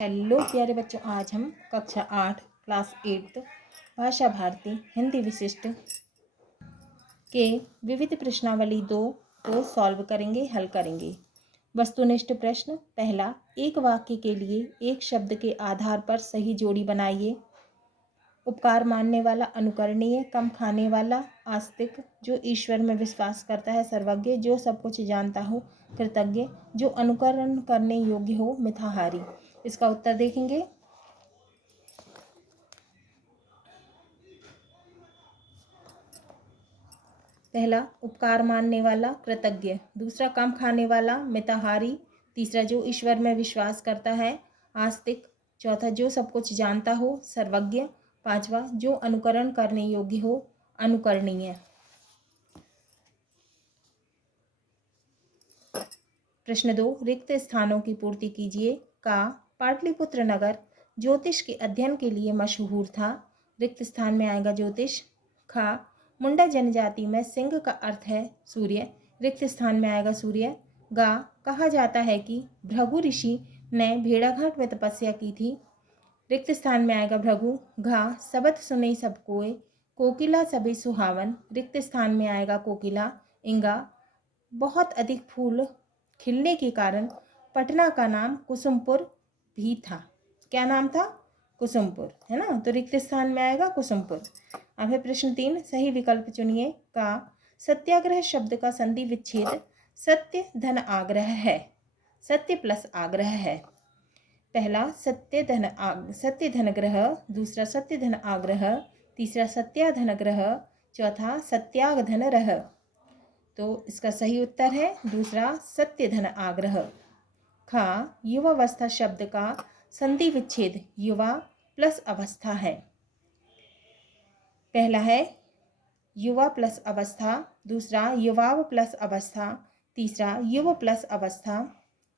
Hello प्यारे बच्चों, आज हम कक्षा 8 क्लास 8 भाषा भारती हिंदी विशिष्ट के विविध प्रश्नावली 2 को सॉल्व करेंगे, हल करेंगे। वस्तुनिष्ठ प्रश्न पहला, एक वाक्य के लिए एक शब्द के आधार पर सही जोड़ी बनाइए। उपकार मानने वाला, अनुकरणीय, कम खाने वाला, आस्तिक, जो ईश्वर में विश्वास करता है, सर्वज्ञ, जो सब कुछ जानता हो, कृतज्ञ, जो अनुकरण करने योग्य हो, मिथ्याहारी। इसका उत्तर देखेंगे। पहला, उपकार मानने वाला, कृतज्ञ। दूसरा, कम खाने वाला, मिताहारी। तीसरा, जो ईश्वर में विश्वास करता है, आस्तिक। चौथा, जो सब कुछ जानता हो, सर्वज्ञ। पांचवा, जो अनुकरण करने योग्य हो, अनुकरणीय। प्रश्न 2, रिक्त स्थानों की पूर्ति कीजिए। का, पाटलिपुत्र नगर ज्योतिष के अध्ययन के लिए मशहूर था। रिक्त स्थान में आएगा ज्योतिष। खा, मुंडा जनजाति में सिंह का अर्थ है सूर्य। रिक्त स्थान में आएगा सूर्य। गा, कहा जाता है कि भृगु ऋषि ने भेड़ाघाट में तपस्या की थी। रिक्त स्थान में आएगा भृगु। घा, सबत सुने सब कोय, कोकिला सभी सुहावन। रिक्त स्थान में आएगा कोकिला। इंगा, बहुत अधिक फूल खिलने के कारण पटना का नाम कुसुमपुर भी था। क्या नाम था? कुसुमपुर, है ना। तो रिक्त स्थान में आएगा कुसुमपुर। अब है प्रश्न 3, सही विकल्प चुनिए। का, सत्याग्रह शब्द का संधि विच्छेद सत्य धन आग्रह है। सत्य प्लस आग्रह है। पहला, सत्य धन ग्रह। दूसरा, सत्य धन आग्रह। तीसरा, सत्याधन ग्रह। चौथा, सत्याग्धन रह। तो इसका सही उत्तर है दूसरा, सत्य धन आग्रह। खा, युवावस्था शब्द का संधि विच्छेद युवा प्लस अवस्था है। पहला है युवा प्लस अवस्था। दूसरा, युवाव प्लस अवस्था। तीसरा, युव प्लस अवस्था।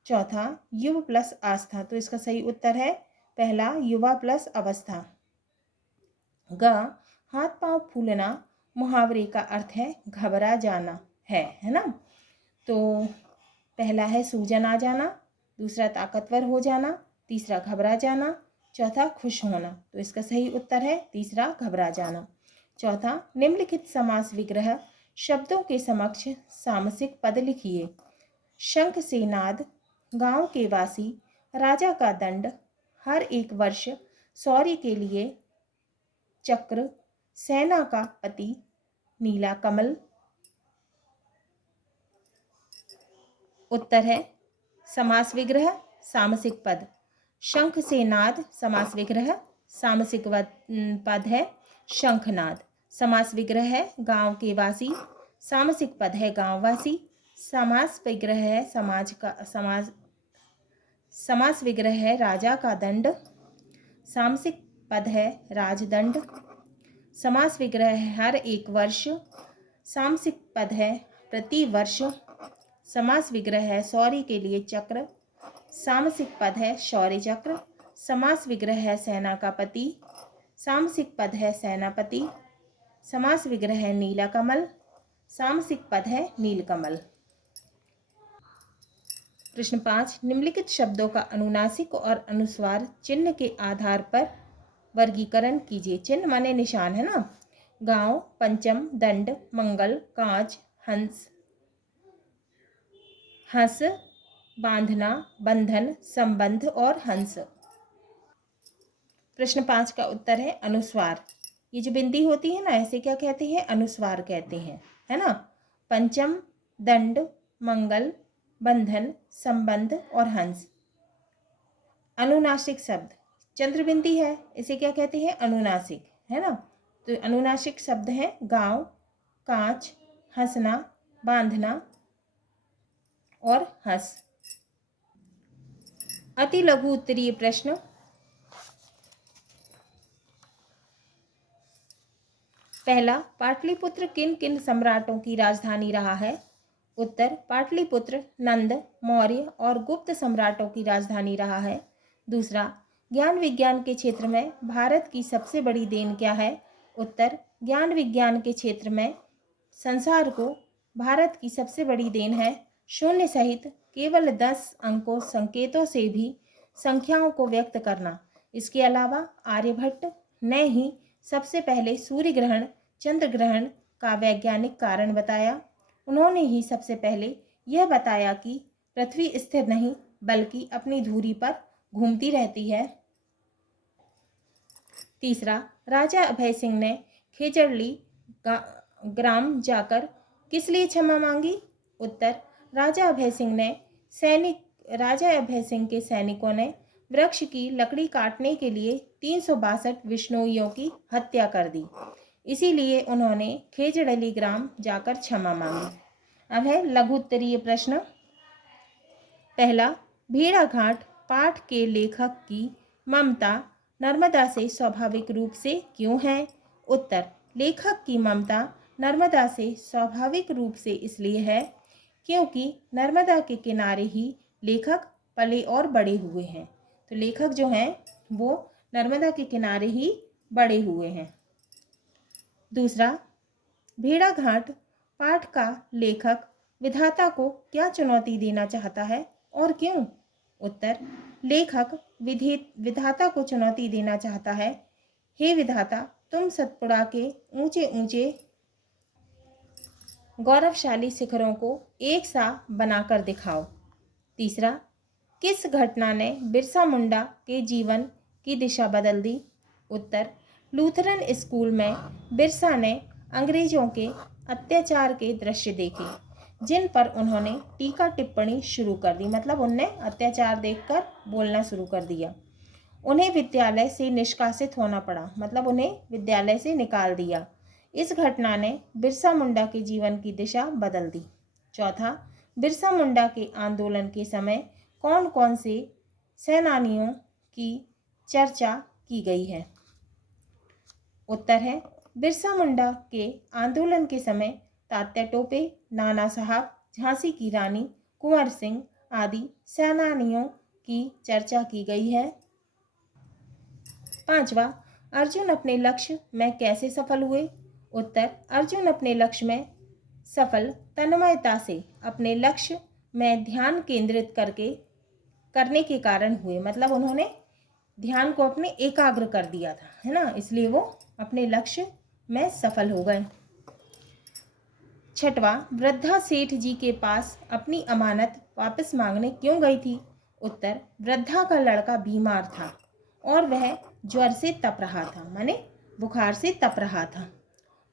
चौथा, युव प्लस आस्था। तो इसका सही उत्तर है पहला, युवा प्लस अवस्था। ग, हाथ पांव फूलना मुहावरे का अर्थ है घबरा जाना है ना। तो पहला है सूजन आ जाना। दूसरा, ताकतवर हो जाना। तीसरा, घबरा जाना। चौथा, खुश होना। तो इसका सही उत्तर है तीसरा, घबरा जाना। चौथा, निम्नलिखित समास विग्रह शब्दों के समक्ष सामसिक पद लिखिए। शंख से नाद, गांव के वासी, राजा का दंड, हर एक वर्ष, शौर्य के लिए चक्र, सेना का पति, नीला कमल। उत्तर है समास विग्रह सामसिक पद। शंख से नाद समास विग्रह, सामसिक पद है शंखनाद। समास विग्रह है गांव के वासी, सामसिक पद है गांववासी। समास विग्रह है समास विग्रह है राजा का दंड, सामसिक पद है राजदंड। समास विग्रह है हर एक वर्ष, सामसिक पद है प्रति वर्ष। समास विग्रह है शौर्य के लिए चक्र, सामसिक पद है शौर्य चक्र। समास विग्रह है सेना का पति, सामसिक पद है सेनापति। समास विग्रह है नीला कमल, सामसिक पद है नीलकमल। प्रश्न 5, निम्नलिखित शब्दों का अनुनासिक और अनुस्वार चिन्ह के आधार पर वर्गीकरण कीजिए। चिन्ह माने निशान, है ना। गांव, पंचम, दंड, मंगल, कांच, हंस, हंस, बांधना, बंधन, संबंध और हंस। प्रश्न 5 का उत्तर है अनुस्वार। ये जो बिंदी होती है ना, ऐसे क्या कहते हैं? अनुस्वार कहते हैं, है ना। पंचम, दंड, मंगल, बंधन, संबंध और हंस। अनुनासिक शब्द, चंद्रबिंदी है, इसे क्या कहते हैं? अनुनासिक, है ना। तो अनुनासिक शब्द है गांव, कांच, हंसना, बांधना और हंस। अति लघु उत्तरीय प्रश्न। पहला, पाटलिपुत्र किन किन सम्राटों की राजधानी रहा है? उत्तर, पाटलिपुत्र नंद, मौर्य और गुप्त सम्राटों की राजधानी रहा है। दूसरा, ज्ञान विज्ञान के क्षेत्र में भारत की सबसे बड़ी देन क्या है? उत्तर, ज्ञान विज्ञान के क्षेत्र में संसार को भारत की सबसे बड़ी देन है शून्य सहित केवल 10 अंकों संकेतों से भी संख्याओं को व्यक्त करना। इसके अलावा आर्यभट्ट ने ही सबसे पहले सूर्य ग्रहण, चंद्र ग्रहण का वैज्ञानिक कारण बताया। उन्होंने ही सबसे पहले यह बताया कि पृथ्वी स्थिर नहीं बल्कि अपनी धुरी पर घूमती रहती है। तीसरा, राजा अभय सिंह ने खेजड़ली ग्राम जाकर किस लिए क्षमा मांगी? उत्तर, राजा अभय सिंह के सैनिकों ने वृक्ष की लकड़ी काटने के लिए 362 विश्नोइयों की हत्या कर दी, इसीलिए उन्होंने खेजड़ली ग्राम जाकर क्षमा मांगी। अब है लघु उत्तरीय प्रश्न। पहला, भेड़ाघाट पाठ के लेखक की ममता नर्मदा से स्वाभाविक रूप से क्यों है? उत्तर, लेखक की ममता नर्मदा से स्वाभाविक रूप से इसलिए है क्योंकि नर्मदा के किनारे ही लेखक पले और बड़े हुए हैं। तो लेखक जो हैं वो नर्मदा के किनारे ही बड़े हुए हैं। दूसरा, भेड़ाघाट पाठ का लेखक विधाता को क्या चुनौती देना चाहता है और क्यों? उत्तर, लेखक विधाता को चुनौती देना चाहता है, हे विधाता, तुम सतपुड़ा के ऊंचे ऊंचे गौरवशाली शिखरों को एक सा बनाकर दिखाओ। तीसरा, किस घटना ने बिरसा मुंडा के जीवन की दिशा बदल दी? उत्तर, लूथरन स्कूल में बिरसा ने अंग्रेजों के अत्याचार के दृश्य देखे जिन पर उन्होंने टीका टिप्पणी शुरू कर दी, मतलब उनने अत्याचार देखकर बोलना शुरू कर दिया। उन्हें विद्यालय से निष्कासित होना पड़ा, मतलब उन्हें विद्यालय से निकाल दिया। इस घटना ने बिरसा मुंडा के जीवन की दिशा बदल दी। चौथा, बिरसा मुंडा के आंदोलन के समय कौन कौन से सेनानियों की चर्चा की गई है? उत्तर है, बिरसा मुंडा के आंदोलन के समय तात्या टोपे, नाना साहब, झांसी की रानी, कुंवर सिंह आदि सेनानियों की चर्चा की गई है। पांचवा, अर्जुन अपने लक्ष्य में कैसे सफल हुए? उत्तर, अर्जुन अपने लक्ष्य में सफल तन्मयता से अपने लक्ष्य में ध्यान केंद्रित करने के कारण हुए, मतलब उन्होंने ध्यान को अपने एकाग्र कर दिया था, है ना, इसलिए वो अपने लक्ष्य में सफल हो गए। छठवां, वृद्धा सेठ जी के पास अपनी अमानत वापस मांगने क्यों गई थी? उत्तर, वृद्धा का लड़का बीमार था और वह ज्वर से तप रहा था, माने बुखार से तप रहा था।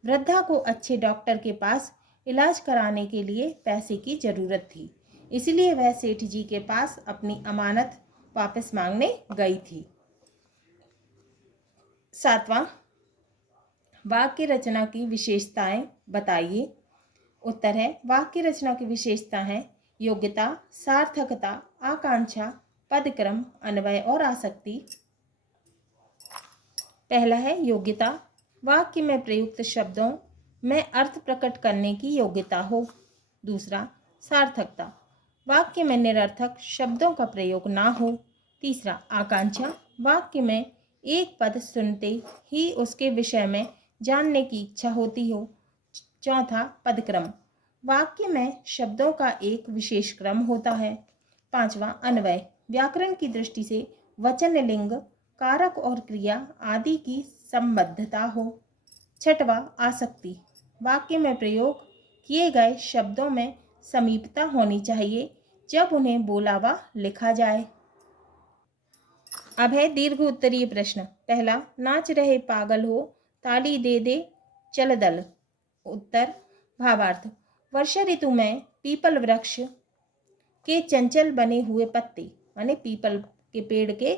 वृद्धा को अच्छे डॉक्टर के पास इलाज कराने के लिए पैसे की जरूरत थी, इसलिए वह सेठ जी के पास अपनी अमानत वापस मांगने गई थी। सातवां, वाक्य रचना की विशेषताएं बताइए। उत्तर है, वाक्य रचना की विशेषता है योग्यता, सार्थकता, आकांक्षा, पदक्रम, अन्वय और आसक्ति। पहला है योग्यता, वाक्य में प्रयुक्त शब्दों में अर्थ प्रकट करने की योग्यता हो। दूसरा, सार्थकता, वाक्य में निरर्थक शब्दों का प्रयोग ना हो। तीसरा, आकांक्षा, वाक्य में एक पद सुनते ही उसके विषय में जानने की इच्छा होती हो। चौथा, पदक्रम, वाक्य में शब्दों का एक विशेष क्रम होता है। पांचवा, अन्वय, व्याकरण की दृष्टि से वचन, लिंग, कारक और क्रिया आदि की संबद्धता हो। छठवा, आसक्ति, वाक्य में प्रयोग किए गए शब्दों में समीपता होनी चाहिए जब उन्हें बोला व लिखा जाए। अब है दीर्घ उत्तरीय प्रश्न। पहला, नाच रहे पागल हो, ताली दे दे चल दल। उत्तर, भावार्थ, वर्षा ऋतु में पीपल वृक्ष के चंचल बने हुए पत्ते, माने पीपल के पेड़ के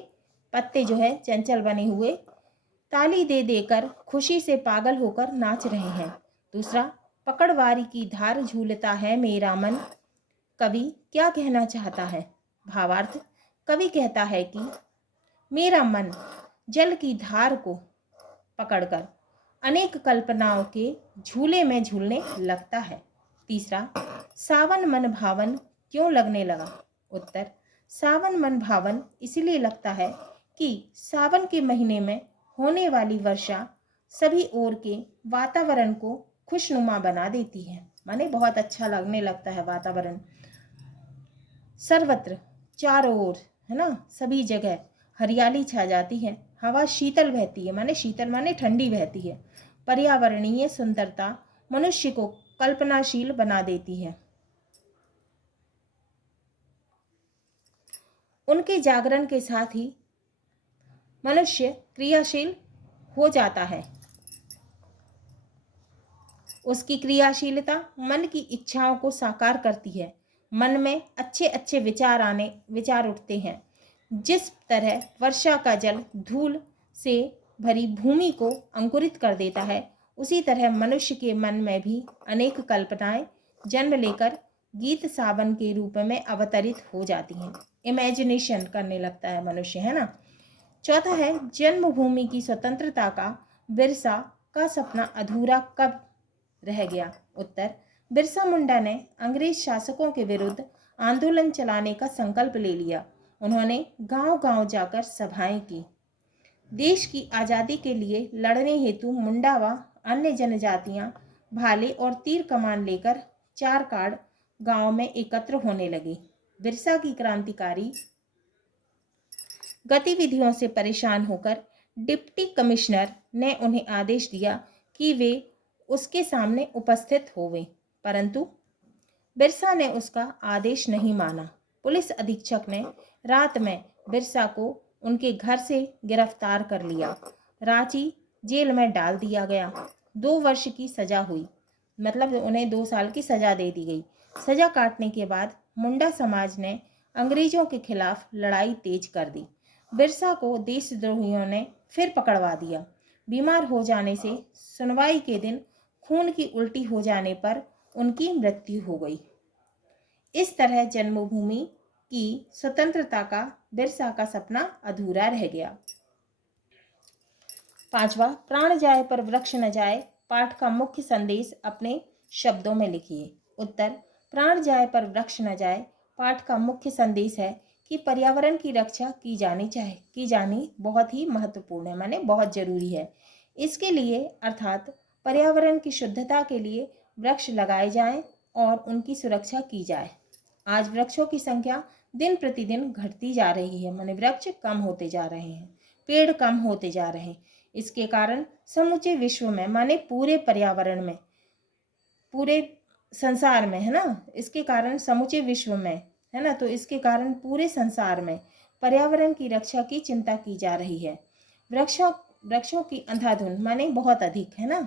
पत्ते जो है चंचल बने हुए, ताली दे देकर खुशी से पागल होकर नाच रहे हैं। दूसरा, पकड़वारी की धार झूलता है मेरा मन। कवि क्या कहना चाहता है? भावार्थ, कवि कहता है कि मेरा मन जल की धार को पकड़कर अनेक कल्पनाओं के झूले में झूलने लगता है। तीसरा, सावन मन भावन क्यों लगने लगा? उत्तर, सावन मन भावन इसलिए लगता है कि सावन के महीने में होने वाली वर्षा सभी ओर के वातावरण को खुशनुमा बना देती है, माने बहुत अच्छा लगने लगता है वातावरण। सर्वत्र चारों ओर है ना, सभी जगह हरियाली छा जाती है, हवा शीतल बहती है, माने शीतल माने ठंडी बहती है। पर्यावरणीय सुंदरता मनुष्य को कल्पनाशील बना देती है। उनके जागरण के साथ ही मनुष्य क्रियाशील हो जाता है। उसकी क्रियाशीलता मन की इच्छाओं को साकार करती है। मन में अच्छे अच्छे विचार उठते हैं। जिस तरह वर्षा का जल धूल से भरी भूमि को अंकुरित कर देता है, उसी तरह मनुष्य के मन में भी अनेक कल्पनाएं जन्म लेकर गीत सावन के रूप में अवतरित हो जाती हैं। इमेजिनेशन करने लगता है मनुष्य, है ना। चौथा है जन्मभूमि की स्वतंत्रता का बिरसा का सपना अधूरा कब रह गया। उत्तर, बिरसा मुंडा ने अंग्रेज शासकों के विरुद्ध आंदोलन चलाने का संकल्प ले लिया। उन्होंने गांव-गांव जाकर सभाएं की। देश की आज़ादी के लिए लड़ने हेतु मुंडा व अन्य जनजातियां भाले और तीर कमान लेकर चारकाड़ गांव में एकत्र होने लगी। बिरसा की क्रांतिकारी गतिविधियों से परेशान होकर डिप्टी कमिश्नर ने उन्हें आदेश दिया कि वे उसके सामने उपस्थित होवें, परंतु बिरसा ने उसका आदेश नहीं माना। पुलिस अधीक्षक ने रात में बिरसा को उनके घर से गिरफ्तार कर लिया। रांची जेल में डाल दिया गया। 2 वर्ष की सजा हुई, मतलब उन्हें 2 साल की सजा दे दी गई। सजा काटने के बाद मुंडा समाज ने अंग्रेजों के खिलाफ लड़ाई तेज कर दी। बिरसा को देशद्रोहियों ने फिर पकड़वा दिया। बीमार हो जाने से सुनवाई के दिन खून की उल्टी हो जाने पर उनकी मृत्यु हो गई। इस तरह जन्मभूमि की स्वतंत्रता का बिरसा का सपना अधूरा रह गया। 5वां, प्राण जाए पर वृक्ष न जाए पाठ का मुख्य संदेश अपने शब्दों में लिखिए। उत्तर, प्राण जाए पर वृक्ष न जाए पाठ का मुख्य संदेश है कि पर्यावरण की रक्षा की जानी बहुत ही महत्वपूर्ण है, माने बहुत जरूरी है। इसके लिए अर्थात पर्यावरण की शुद्धता के लिए वृक्ष लगाए जाएं और उनकी सुरक्षा की जाए। आज वृक्षों की संख्या दिन प्रतिदिन घटती जा रही है, माने वृक्ष कम होते जा रहे हैं, पेड़ कम होते जा रहे हैं। इसके कारण समूचे विश्व में, माने पूरे पर्यावरण में, पूरे संसार में, है ना, इसके कारण समूचे विश्व में, है ना, तो इसके कारण पूरे संसार में पर्यावरण की रक्षा की चिंता की जा रही है। वृक्षों की अंधाधुंध, माने बहुत अधिक, है ना,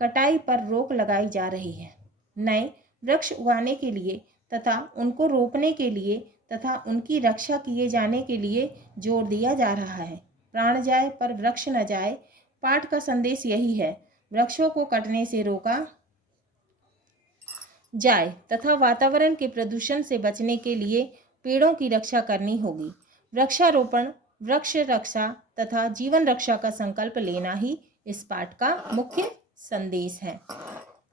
कटाई पर रोक लगाई जा रही है। नए वृक्ष उगाने के लिए तथा उनको रोपने के लिए तथा उनकी रक्षा किए जाने के लिए जोर दिया जा रहा है। प्राण जाए पर वृक्ष न जाए पाठ का संदेश यही है। वृक्षों को कटने से रोका जाए तथा वातावरण के प्रदूषण से बचने के लिए पेड़ों की रक्षा करनी होगी। वृक्षारोपण, वृक्ष रक्षा तथा जीवन रक्षा का संकल्प लेना ही इस पाठ का मुख्य संदेश है।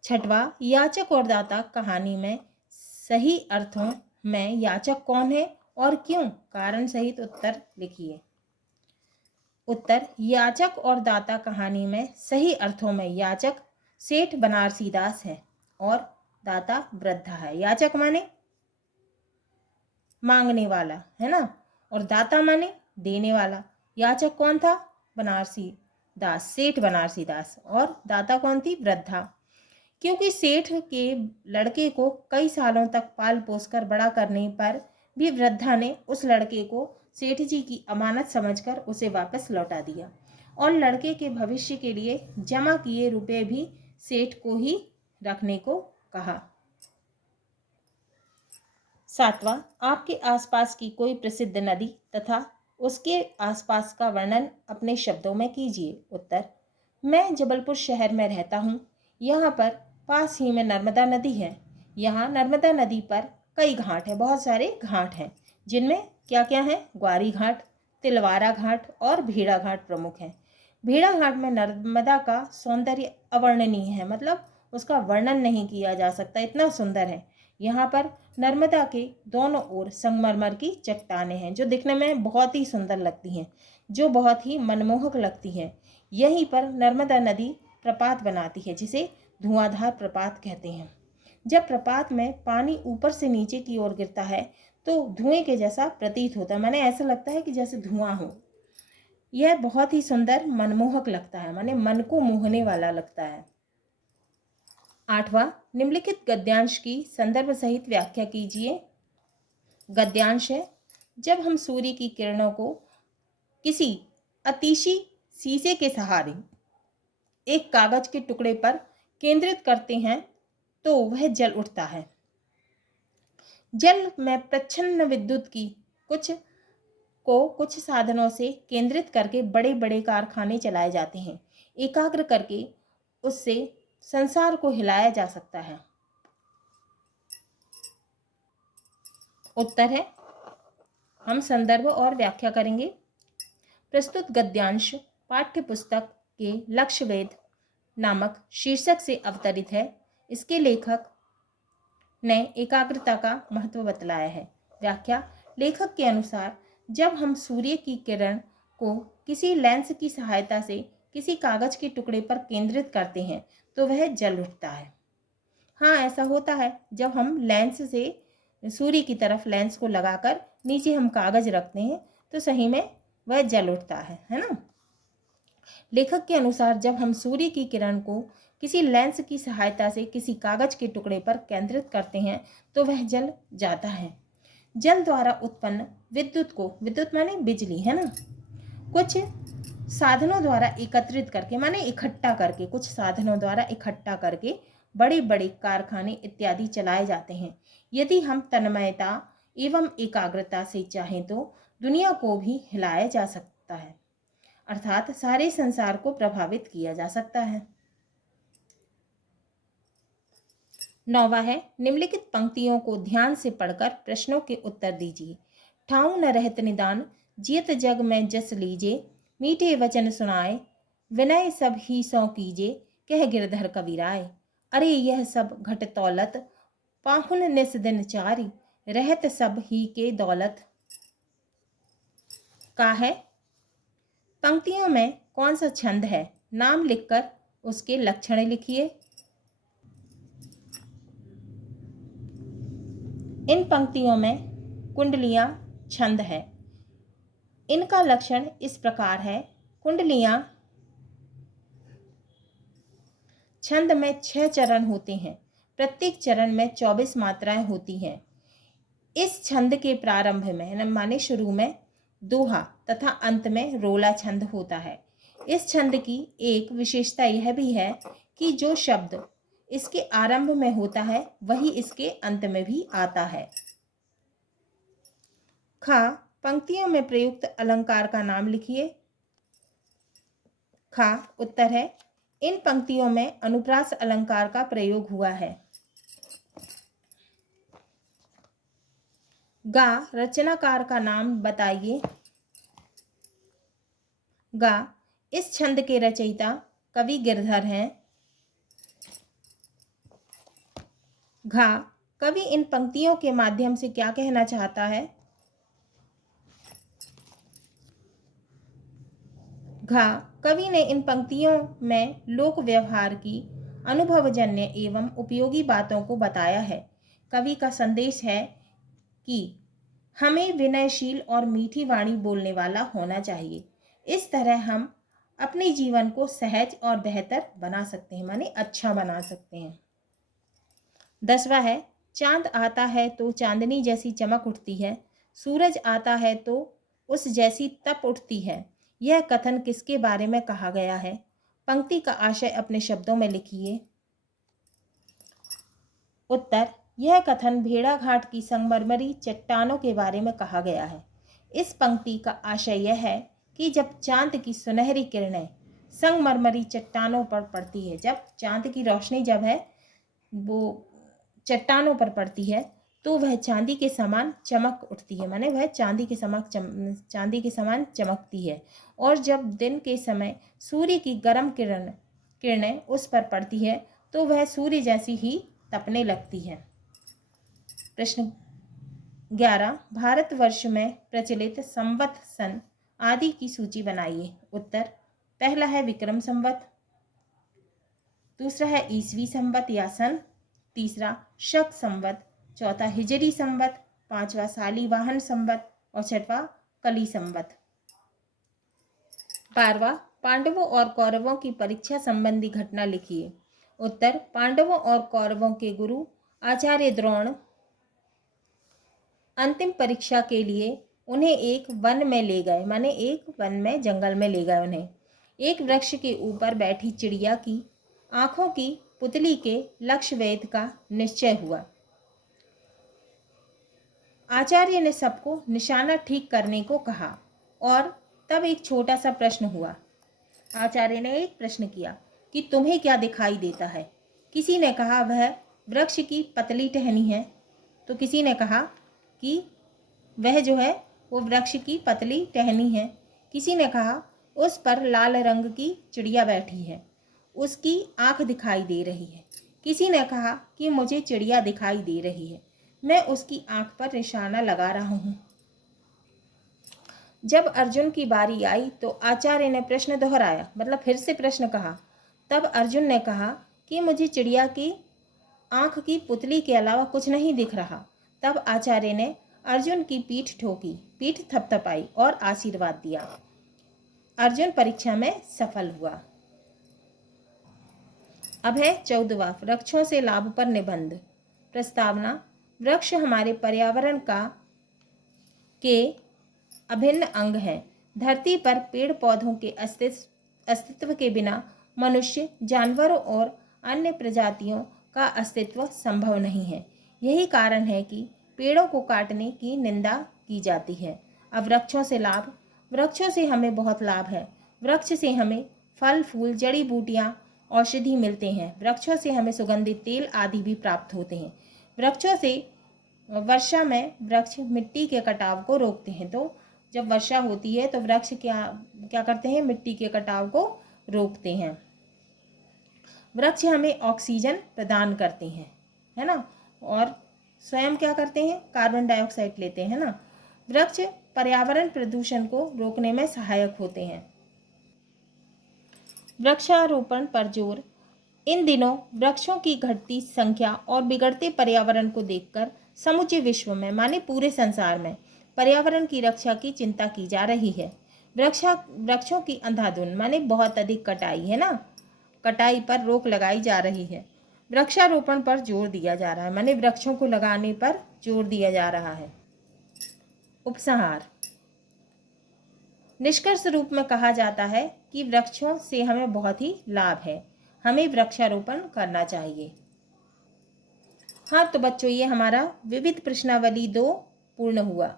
6वां, याचक और दाता कहानी में सही अर्थों में याचक कौन है और क्यों, कारण सहित उत्तर लिखिए। उत्तर, याचक और दाता कहानी में सही अर्थों में याचक सेठ बनारसी दास है और दाता वृद्धा है। याचक माने मांगने वाला, है ना, और दाता माने देने वाला। याचक कौन था? बनारसी दास, सेठ बनारसी दास, और दाता कौन थी? वृद्धा। क्योंकि सेठ के लड़के को कई सालों तक पाल पोस कर बड़ा करने पर भी वृद्धा ने उस लड़के को सेठ जी की अमानत समझकर उसे वापस लौटा दिया और लड़के के भविष्य के लिए जमा किए रुपए भी सेठ को ही रखने को कहा। 7वां, आपके आसपास की कोई प्रसिद्ध नदी तथा उसके आसपास का वर्णन अपने शब्दों में कीजिए। उत्तर, मैं जबलपुर शहर में रहता हूँ। यहाँ पर पास ही में नर्मदा नदी है। यहाँ नर्मदा नदी पर कई घाट हैं, बहुत सारे घाट हैं, जिनमें क्या क्या है? ग्वारी घाट, तिलवारा घाट और भेड़ा घाट प्रमुख हैं। भेड़ा घाट में नर्मदा का सौंदर्य अवर्णनीय है, मतलब उसका वर्णन नहीं किया जा सकता, इतना सुंदर है। यहाँ पर नर्मदा के दोनों ओर संगमरमर की चट्टानें हैं जो दिखने में बहुत ही सुंदर लगती हैं, जो बहुत ही मनमोहक लगती हैं। यहीं पर नर्मदा नदी प्रपात बनाती है जिसे धुआंधार प्रपात कहते हैं। जब प्रपात में पानी ऊपर से नीचे की ओर गिरता है तो धुएं के जैसा प्रतीत होता है, माने ऐसा लगता है कि जैसे धुआं हो। यह बहुत ही सुंदर मनमोहक लगता है, माने मन को मोहने वाला लगता है। 8वां, निम्नलिखित गद्यांश की संदर्भ सहित व्याख्या कीजिए। गद्यांश है, जब हम सूर्य की किरणों को किसी अतिशी शीशे के सहारे एक कागज के टुकड़े पर केंद्रित करते हैं तो वह जल उठता है। जल में प्रच्छन्न विद्युत की कुछ साधनों से केंद्रित करके बड़े बड़े कारखाने चलाए जाते हैं। एकाग्र करके उससे संसार को हिलाया जा सकता है। उत्तर है, हम संदर्भ और व्याख्या करेंगे। प्रस्तुत गद्यांश पाठ्य पुस्तक के लक्ष्यवेध नामक शीर्षक से अवतरित है। इसके लेखक ने एकाग्रता का महत्व बतलाया है। व्याख्या, लेखक के अनुसार जब हम सूर्य की किरण को किसी लेंस की सहायता से किसी कागज के टुकड़े पर केंद्रित करते हैं तो वह जल उठता है। हाँ, ऐसा होता है। जब हम लेंस से सूर्य की तरफ लेंस को लगाकर नीचे हम कागज रखते हैं तो सही में वह जल उठता है ना। लेखक के अनुसार जब हम सूर्य की किरण को किसी लेंस की सहायता से किसी कागज के टुकड़े पर केंद्रित करते हैं तो वह जल जाता है। जल द्वारा उत्पन्न विद्युत माने बिजली, है ना, कुछ साधनों द्वारा एकत्रित करके माने इकट्ठा करके, कुछ साधनों द्वारा इकट्ठा करके बड़े बड़े कारखाने इत्यादि चलाए जाते हैं। यदि हम तन्मयता एवं एकाग्रता से चाहें तो दुनिया को भी हिलाया जा सकता है, अर्थात सारे संसार को प्रभावित किया जा सकता है। 9वां है, निम्नलिखित पंक्तियों को ध्यान से पढ़कर प्रश्नों के उत्तर दीजिए। ठाऊ न रहत निदान, जियत जग में जस लीजे, मीठे वचन सुनाए, विनय सब ही सौ कीजे, कह गिरधर कबीराय। अरे यह सब घट तौलत, पाहुन निस दिन चारी, रहत सब ही के दौलत। का है, पंक्तियों में कौन सा छंद है? नाम लिखकर उसके लक्षण लिखिए। इन पंक्तियों में कुंडलियां छंद है। इनका लक्षण इस प्रकार है। कुंडलियां छंद में 6 चरण होते हैं। प्रत्येक चरण में 24 मात्राएं होती हैं। इस छंद के प्रारंभ में माने शुरू में दोहा तथा अंत में रोला छंद होता है। इस छंद की एक विशेषता यह भी है कि जो शब्द इसके आरंभ में होता है वही इसके अंत में भी आता है। खा, पंक्तियों में प्रयुक्त अलंकार का नाम लिखिए। खा, उत्तर है, इन पंक्तियों में अनुप्रास अलंकार का प्रयोग हुआ है। गा, रचनाकार का नाम बताइए। गा, इस छंद के रचयिता कवि गिरधर हैं। घा, कवि इन पंक्तियों के माध्यम से क्या कहना चाहता है? घा, कवि ने इन पंक्तियों में लोक व्यवहार की अनुभवजन्य एवं उपयोगी बातों को बताया है। कवि का संदेश है कि हमें विनयशील और मीठी वाणी बोलने वाला होना चाहिए। इस तरह हम अपने जीवन को सहज और बेहतर बना सकते हैं, माने अच्छा बना सकते हैं। 10वां है, चांद आता है तो चांदनी जैसी चमक उठती है, सूरज आता है तो उस जैसी तप उठती है। यह कथन किसके बारे में कहा गया है? पंक्ति का आशय अपने शब्दों में लिखिए। उत्तर, यह कथन भेड़ाघाट की संगमरमरी चट्टानों के बारे में कहा गया है। इस पंक्ति का आशय यह है कि जब चांद की सुनहरी किरणें संगमरमरी चट्टानों पर पड़ती है, जब चांद की रोशनी जब है वो चट्टानों पर पड़ती है तो वह चांदी के समान चमक उठती है, माने वह चांदी के समान चमकती है। और जब दिन के समय सूर्य की गर्म किरणें उस पर पड़ती है तो वह सूर्य जैसी ही तपने लगती है। प्रश्न 11, भारतवर्ष में प्रचलित संवत सन आदि की सूची बनाइए। उत्तर, पहला है विक्रम संवत, दूसरा है ईसवी संवत या सन, तीसरा शक संवत, चौथा हिजरी संवत, 5वां शालीवाहन संवत और 6वां कली संवत। 12वां पांडवों और कौरवों की परीक्षा संबंधी घटना लिखिए। उत्तर, पांडवों और कौरवों के गुरु आचार्य द्रोण अंतिम परीक्षा के लिए उन्हें एक वन में ले गए, माने एक वन में, जंगल में ले गए उन्हें। एक वृक्ष के ऊपर बैठी चिड़िया की आंखों की पुतली के लक्ष्य वेध का निश्चय हुआ। आचार्य ने सबको निशाना ठीक करने को कहा और तब एक छोटा सा प्रश्न हुआ। आचार्य ने एक प्रश्न किया कि तुम्हें क्या दिखाई देता है? किसी ने कहा वह वृक्ष की पतली टहनी है, तो किसी ने कहा कि वह जो है वो वृक्ष की पतली टहनी है। किसी ने कहा उस पर लाल रंग की चिड़िया बैठी है, उसकी आंख दिखाई दे रही है। किसी ने कहा कि मुझे चिड़िया दिखाई दे रही है, मैं उसकी आंख पर निशाना लगा रहा हूँ। जब अर्जुन की बारी आई तो आचार्य ने प्रश्न दोहराया, मतलब फिर से प्रश्न कहा। तब अर्जुन ने कहा कि मुझे चिड़िया की आंख की पुतली के अलावा कुछ नहीं दिख रहा। तब आचार्य ने अर्जुन की पीठ ठोकी, पीठ थपथपाई और आशीर्वाद दिया। अर्जुन परीक्षा में सफल हुआ। अब है 14वां वृक्षों से लाभ पर निबंध। प्रस्तावना, वृक्ष हमारे पर्यावरण के अभिन्न अंग है। धरती पर पेड़ पौधों के अस्तित्व के बिना मनुष्य, जानवरों और अन्य प्रजातियों का अस्तित्व संभव नहीं है। यही कारण है कि पेड़ों को काटने की निंदा की जाती है। अब वृक्षों से लाभ। वृक्षों से हमें बहुत लाभ है। वृक्ष से हमें फल, फूल, जड़ी बूटियाँ, औषधि मिलते हैं। वृक्षों से हमें सुगंधित तेल आदि भी प्राप्त होते हैं। वृक्षों से वर्षा में वृक्ष मिट्टी के कटाव को रोकते हैं। तो जब वर्षा होती है तो वृक्ष क्या करते हैं? मिट्टी के कटाव को रोकते हैं। वृक्ष हमें ऑक्सीजन प्रदान करते हैं, है ना, और स्वयं क्या करते हैं? कार्बन डाइऑक्साइड लेते हैं ना। वृक्ष पर्यावरण प्रदूषण को रोकने में सहायक होते हैं। वृक्षारोपण पर जोर। इन दिनों वृक्षों की घटती संख्या और बिगड़ते पर्यावरण को देखकर समूचे विश्व में, माने पूरे संसार में, पर्यावरण की रक्षा की चिंता की जा रही है। वृक्षों की अंधाधुंध, माने बहुत अधिक कटाई, है ना, कटाई पर रोक लगाई जा रही है। वृक्षारोपण पर जोर दिया जा रहा है, माने वृक्षों को लगाने पर जोर दिया जा रहा है। उपसंहार। निष्कर्ष रूप में कहा जाता है कि वृक्षों से हमें बहुत ही लाभ है, हमें वृक्षारोपण करना चाहिए। हाँ तो बच्चों, ये हमारा विविध प्रश्नावली 2 पूर्ण हुआ।